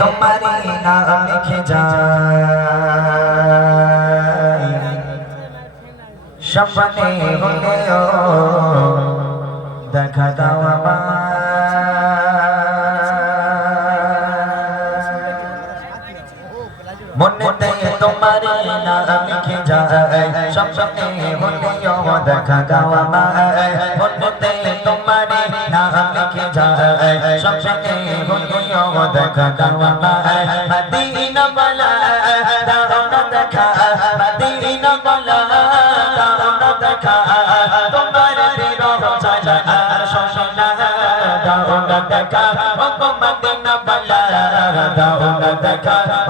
তোমারি নাম লিখে যায়। স্বপ্নে হলেও দেখা দাও আমার মনেতে তোমার নাম লিখে যায়। স্বপ্নে হলেও দেখা দাও আমায়। মনেতে তোমার নাম লিখে যায়। দেখা দাও আমায় মদিনা বলা দাও না দেখা। মদিনা বলা দেখা। তোমার দাও না দেখা।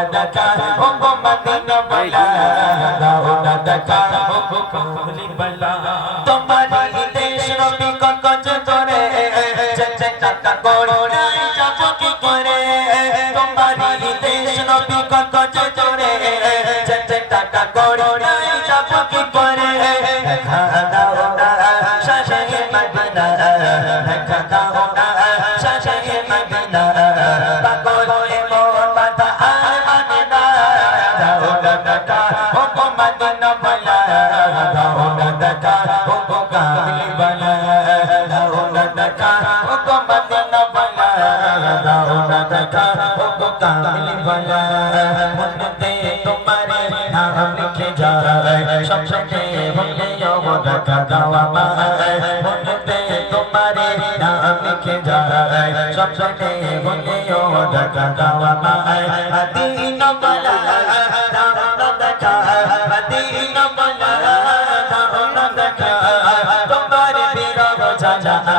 দাও না দেখা ও মদিনা বলা দাও না দেখা ও কামিল বলা তোমার দেশ রবি কত করে চেচে টাকা করে যাব কি করে তোমার দেশ রবি কত করে চেচে টাকা করে যাব কি করে দেখা দাও না শাশে মদিনা দেখা ও কামিল বলা দাও না দেখা ও মদিনা বলা দাও না দেখা ও কামিল বলা মনতে তোমারে নাম লিখে যায় সব সঙ্গে হলেও দেখা দাও আমায় মনতে তোমারে নাম লিখে যায় সব সঙ্গে হলেও দেখা দাও আমায় মদিনা বলা দাও না দেখা মদিনা বলা আচ্ছা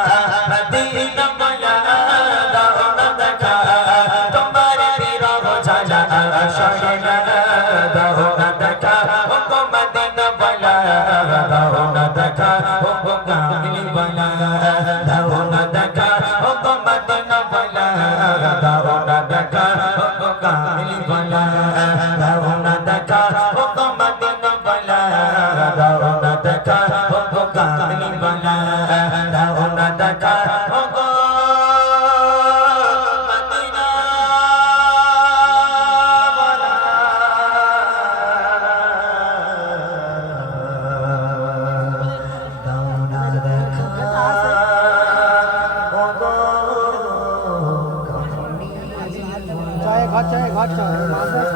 দেখা ও মদিনা বলা, দাও না দেখা ও কামিল বলা, দাও না দেখা ও মদিনা বলা, দাও না দেখা ও কামিল বলা, দাও না দেখা ও মদিনা বলা, দাও না দেখা ও কামিল বলা, দাও না দেখা ও মদিনা 화讲팅麻烦.